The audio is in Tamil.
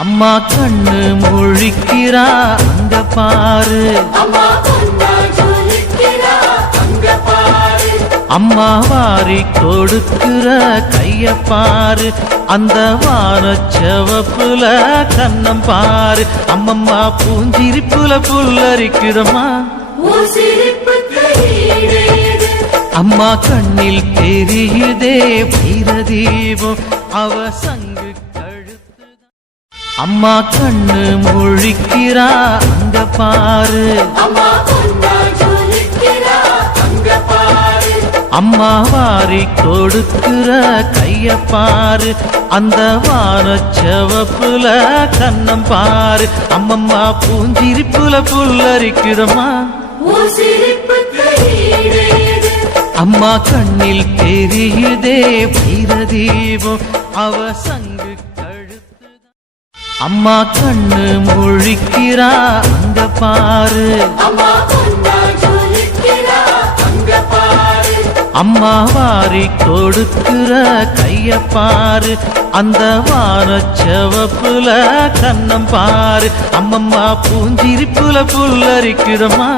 அம்மா கண்ணு முழிக்கிறா அங்க பாரு, அம்மா வாரி கொடுக்கிற கைய பாரு, அந்த வானச்சவப்புல கண்ணம் பாரு. அம்மம்மா பூஞ்சிரிப்புல புல்லரிக்குதம்மா, அம்மா கண்ணில் தெரியுதே வீரதீபம் அவ சங்கு கழுத்து. அம்மா கண்ணு முழிக்கிறா அங்க பாரு, அம்மா வாரி கொடுக்கிற கைய பாரு, அந்த வானச்சவப்புல கண்ணம் பாரு. அம்மம்மா பூஞ்சிரிப்புல புல்லரிக்குதம்மா, அம்மா கண்ணில் தெரியுதே வீரதீபம் அவ சங்கு கழுத்து. அம்மா கண்ணு முழிக்கிறா அங்க பாரு, அம்மா வாரி கொடுக்கிற கைய பாரு, அந்த வானச்சவப்புல கண்ணம் பாரு. அம்மம்மா பூஞ்சிரிப்புல புல்லரிக்குதம்மா,